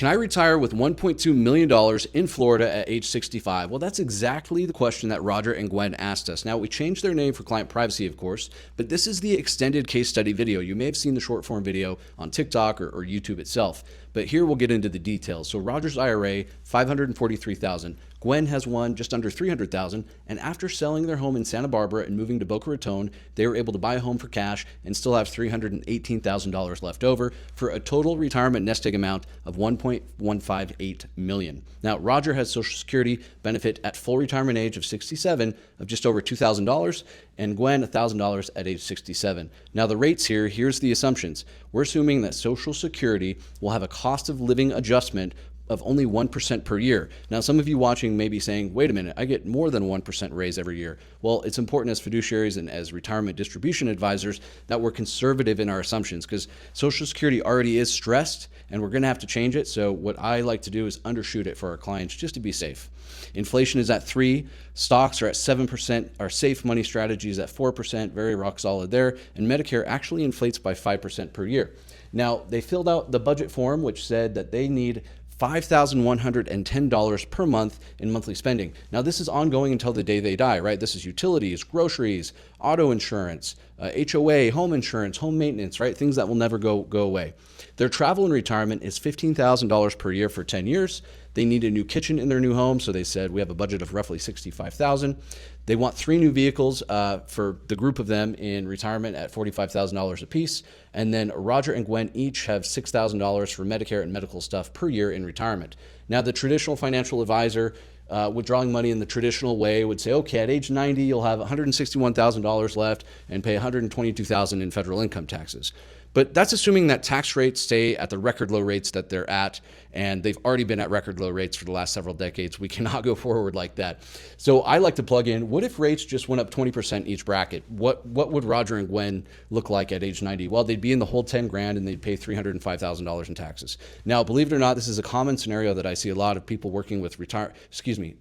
Can I retire with $1.2 million in Florida at age 65? Well, that's exactly the question that Roger and Gwen asked us. Now, we changed their name for client privacy, of course, but this is the extended case study video. You may have seen the short form video on TikTok or YouTube itself, but here we'll get into the details. So Roger's IRA, $543,000. Gwen has one just under $300,000, and after selling their home in Santa Barbara and moving to Boca Raton, they were able to buy a home for cash and still have $318,000 left over for a total retirement nest egg amount of $1.158 million. Now, Roger has Social Security benefit at full retirement age of 67 of just over $2,000, and Gwen $1,000 at age 67. Now, the rates here's the assumptions. We're assuming that Social Security will have a cost of living adjustment of only 1% per year. Now, some of you watching may be saying, wait a minute, I get more than 1% raise every year. Well, it's important as fiduciaries and as retirement distribution advisors that we're conservative in our assumptions, because Social Security already is stressed and we're gonna have to change it. So what I like to do is undershoot it for our clients just to be safe. Inflation is at 3%, stocks are at 7%, our safe money strategy is at 4%, very rock solid there, and Medicare actually inflates by 5% per year. Now, they filled out the budget form, which said that they need $5,110 per month in monthly spending. Now, this is ongoing until the day they die, right? This is utilities, groceries, auto insurance, HOA, home insurance, home maintenance, right? Things that will never go away. Their travel and retirement is $15,000 per year for 10 years. They need a new kitchen in their new home, so they said we have a budget of roughly $65,000. They want 3 new vehicles for the group of them in retirement at $45,000 a piece. And then Roger and Gwen each have $6,000 for Medicare and medical stuff per year in retirement. Now, the traditional financial advisor withdrawing money in the traditional way would say, okay, at age 90, you'll have $161,000 left and pay $122,000 in federal income taxes. But that's assuming that tax rates stay at the record low rates that they're at, and they've already been at record low rates for the last several decades. We cannot go forward like that. So I like to plug in, what if rates just went up 20% each bracket? What would Roger and Gwen look like at age 90? Well, they'd be in the whole 10 grand and they'd pay $305,000 in taxes. Now, believe it or not, this is a common scenario that I see a lot of people working with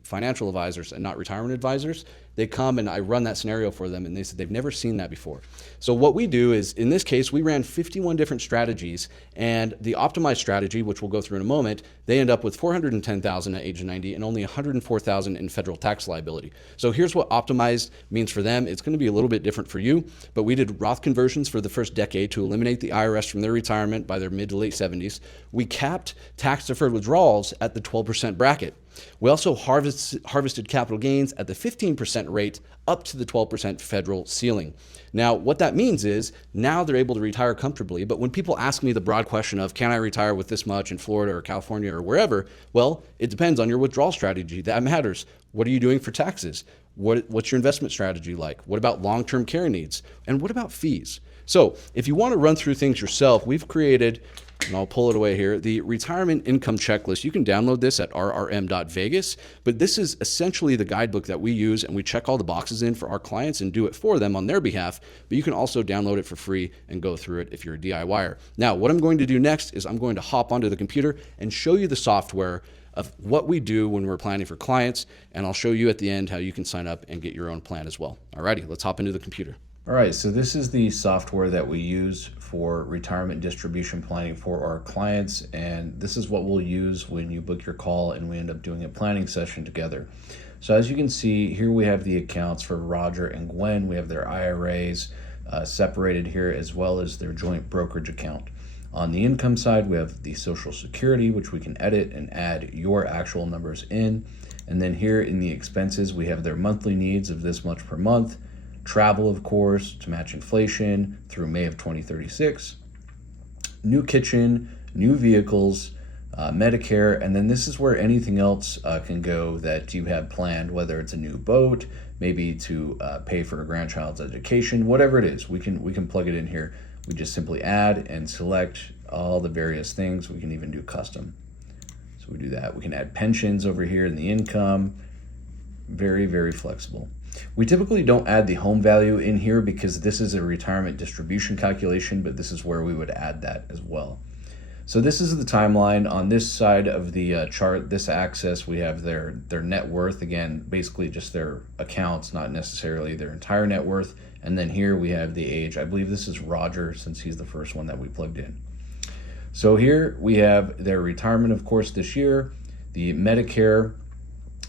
financial advisors and not retirement advisors. They come and I run that scenario for them and they said they've never seen that before. So what we do is, in this case, we ran 51 different strategies, and the optimized strategy, which we'll go through in a moment, they end up with $410,000 at age 90 and only $104,000 in federal tax liability. So here's what optimized means for them. It's going to be a little bit different for you, but we did Roth conversions for the first decade to eliminate the IRS from their retirement by their mid to late 70s. We capped tax deferred withdrawals at the 12% bracket. We also harvested capital gains at the 15% rate up to the 12% federal ceiling. Now, what that means is now they're able to retire comfortably. But when people ask me the broad question of, can I retire with this much in Florida or California or wherever? Well, it depends on your withdrawal strategy. That matters. What are you doing for taxes? What's your investment strategy like? What about long-term care needs? And what about fees? So if you want to run through things yourself, we've created, and I'll pull it away here, the retirement income checklist. You can download this at RRM.VEGAS, but this is essentially the guidebook that we use, and we check all the boxes in for our clients and do it for them on their behalf, but you can also download it for free and go through it if you're a DIYer. Now, what I'm going to do next is I'm going to hop onto the computer and show you the software of what we do when we're planning for clients, and I'll show you at the end how you can sign up and get your own plan as well. Alrighty, let's hop into the computer. All right, so this is the software that we use for retirement distribution planning for our clients, and this is what we'll use when you book your call and we end up doing a planning session together. So as you can see, here we have the accounts for Roger and Gwen. We have their IRAs separated here, as well as their joint brokerage account. On the income side, we have the Social Security, which we can edit and add your actual numbers in. And then here in the expenses, we have their monthly needs of this much per month. Travel, of course, to match inflation through May of 2036. New kitchen, new vehicles, Medicare, and then this is where anything else can go that you have planned, whether it's a new boat, maybe to pay for a grandchild's education, whatever it is, we can plug it in here. We just simply add and select all the various things. We can even do custom. So we do that. We can add pensions over here in the income. Very, very flexible. We typically don't add the home value in here because this is a retirement distribution calculation, but this is where we would add that as well. So this is the timeline. On this side of the chart, this axis, we have their net worth. Again, basically just their accounts, not necessarily their entire net worth. And then here we have the age. I believe this is Roger, since he's the first one that we plugged in. So here we have their retirement, of course, this year, the Medicare,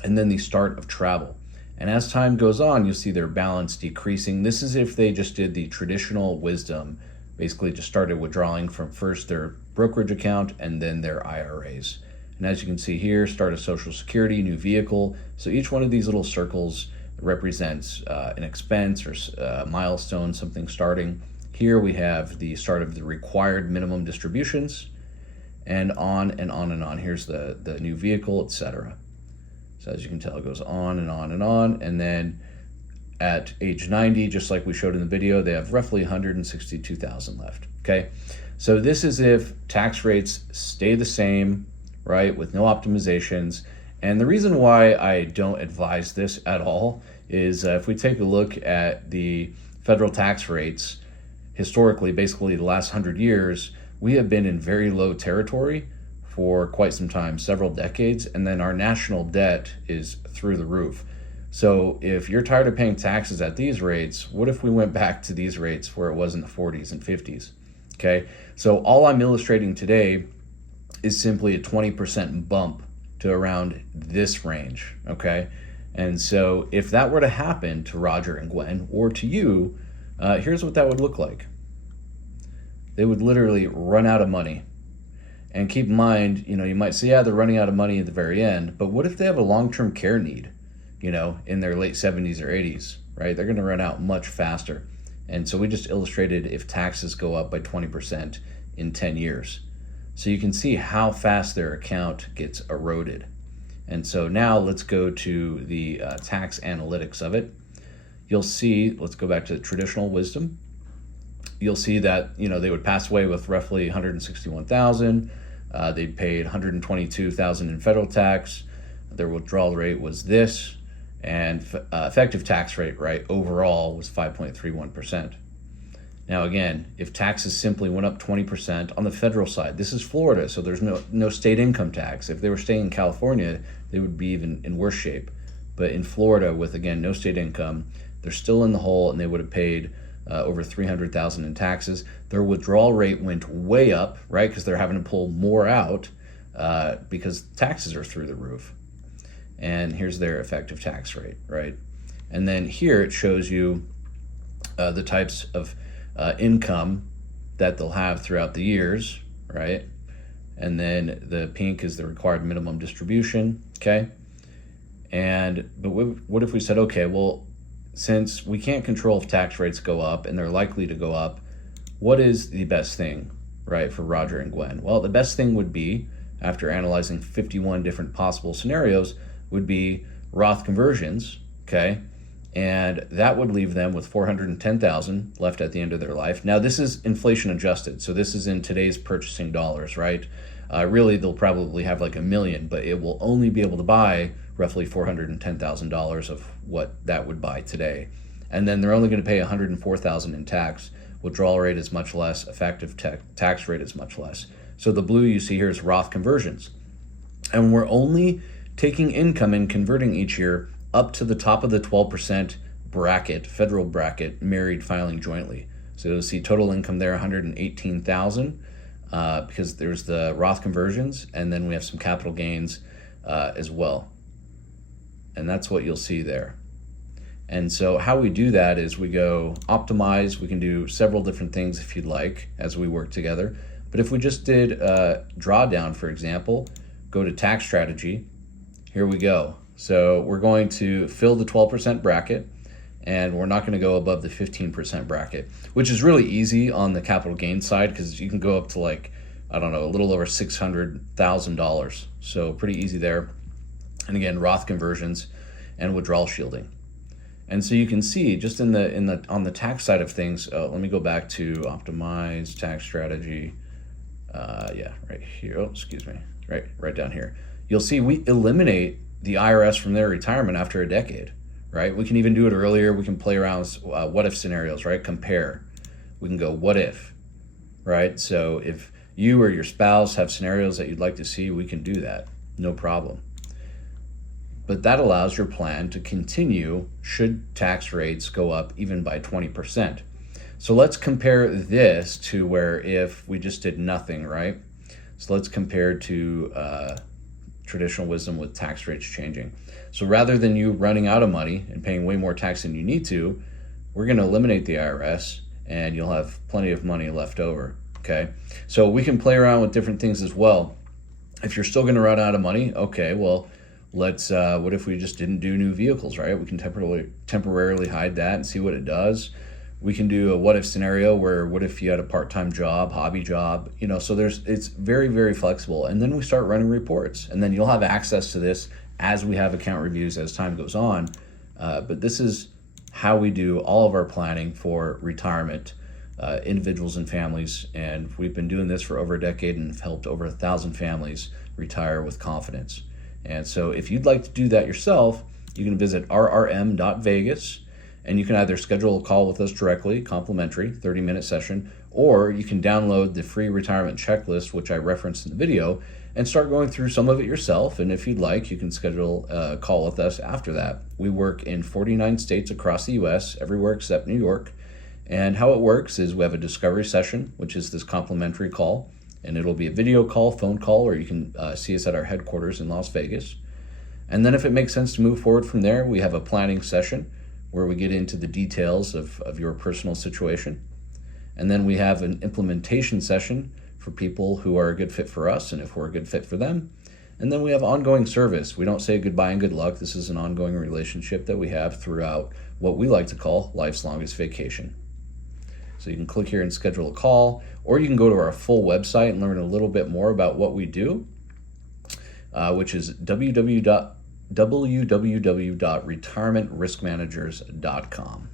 and then the start of travel. And as time goes on, you'll see their balance decreasing. This is if they just did the traditional wisdom, basically just started withdrawing from first their brokerage account and then their IRAs. And as you can see here, start of Social Security, new vehicle. So each one of these little circles represents an expense or a milestone, something starting. Here we have the start of the required minimum distributions, and on and on and on. Here's the new vehicle, etc. So as you can tell, it goes on and on and on. And then at age 90, just like we showed in the video, they have roughly 162,000 left, okay? So this is if tax rates stay the same, right, with no optimizations. And the reason why I don't advise this at all is if we take a look at the federal tax rates, historically, basically the last 100 years, we have been in very low territory for quite some time, several decades, and then our national debt is through the roof. So if you're tired of paying taxes at these rates, what if we went back to these rates where it was in the 40s and 50s? Okay, so all I'm illustrating today is simply a 20% bump to around this range, okay? And so if that were to happen to Roger and Gwen or to you, here's what that would look like. They would literally run out of money. And keep in mind, you might say, yeah, they're running out of money at the very end, but what if they have a long-term care need, in their late 70s or 80s, right? They're gonna run out much faster. And so we just illustrated if taxes go up by 20% in 10 years. So you can see how fast their account gets eroded. And so now let's go to the tax analytics of it. You'll see, let's go back to the traditional wisdom. You'll see that, they would pass away with roughly 161,000. They paid 122,000 in federal tax. Their withdrawal rate was this, and effective tax rate, right, overall was 5.31%. Now again, if taxes simply went up 20% on the federal side, this is Florida, so there's no state income tax. If they were staying in California, they would be even in worse shape. But in Florida, with again no state income, they're still in the hole, and they would have paid over 300,000 in taxes. Their withdrawal rate went way up, right? Because they're having to pull more out because taxes are through the roof. And here's their effective tax rate, right? And then here it shows you the types of income that they'll have throughout the years, right? And then the pink is the required minimum distribution, okay? But what if we said, okay, well, since we can't control if tax rates go up, and they're likely to go up, what is the best thing, right, for Roger and Gwen? Well, the best thing would be, after analyzing 51 different possible scenarios, would be Roth conversions, okay? And that would leave them with 410,000 left at the end of their life. Now, this is inflation adjusted, so this is in today's purchasing dollars, right? Really, they'll probably have like $1 million, but it will only be able to buy roughly $410,000 of what that would buy today. And then they're only going to pay $104,000 in tax. Withdrawal rate is much less. Effective tax rate is much less. So the blue you see here is Roth conversions. And we're only taking income and converting each year up to the top of the 12% bracket, federal bracket, married filing jointly. So you'll see total income there, $118,000, because there's the Roth conversions, and then we have some capital gains as well. And that's what you'll see there. And so how we do that is we go optimize. We can do several different things if you'd like as we work together. But if we just did drawdown, for example, go to tax strategy, here we go. So we're going to fill the 12% bracket, and we're not going to go above the 15% bracket, which is really easy on the capital gain side because you can go up to like, I don't know, a little over $600,000. So pretty easy there. And again, Roth conversions and withdrawal shielding. And so you can see just on the tax side of things, let me go back to optimize tax strategy. Yeah, right here. Oh, excuse me. Right down here. You'll see we eliminate the IRS from their retirement after a decade, right? We can even do it earlier. We can play around with what if scenarios, right? Compare. We can go what if, right? So if you or your spouse have scenarios that you'd like to see, we can do that. No problem. But that allows your plan to continue should tax rates go up even by 20%. So let's compare this to where if we just did nothing, right? So let's compare to traditional wisdom with tax rates changing. So rather than you running out of money and paying way more tax than you need to, we're going to eliminate the IRS and you'll have plenty of money left over. Okay, so we can play around with different things as well. If you're still going to run out of money, okay, well, let's what if we just didn't do new vehicles, right? We can temporarily hide that and see what it does. We can do a what if scenario where what if you had a part-time job, hobby job, so it's very, very flexible. And then we start running reports, and then you'll have access to this as we have account reviews as time goes on. But this is how we do all of our planning for retirement, individuals and families. And we've been doing this for over a decade and have helped over 1,000 families retire with confidence. And so if you'd like to do that yourself, you can visit RRM.VEGAS. And you can either schedule a call with us directly, complimentary, 30-minute session, or you can download the free retirement checklist, which I referenced in the video, and start going through some of it yourself. And if you'd like, you can schedule a call with us after that. We work in 49 states across the U.S., everywhere except New York. And how it works is we have a discovery session, which is this complimentary call, and it'll be a video call, phone call, or you can see us at our headquarters in Las Vegas. And then if it makes sense to move forward from there, we have a planning session where we get into the details of your personal situation. And then we have an implementation session for people who are a good fit for us and if we're a good fit for them. And then we have ongoing service. We don't say goodbye and good luck. This is an ongoing relationship that we have throughout what we like to call life's longest vacation. So you can click here and schedule a call, or you can go to our full website and learn a little bit more about what we do, which is www.retirementriskmanagers.com.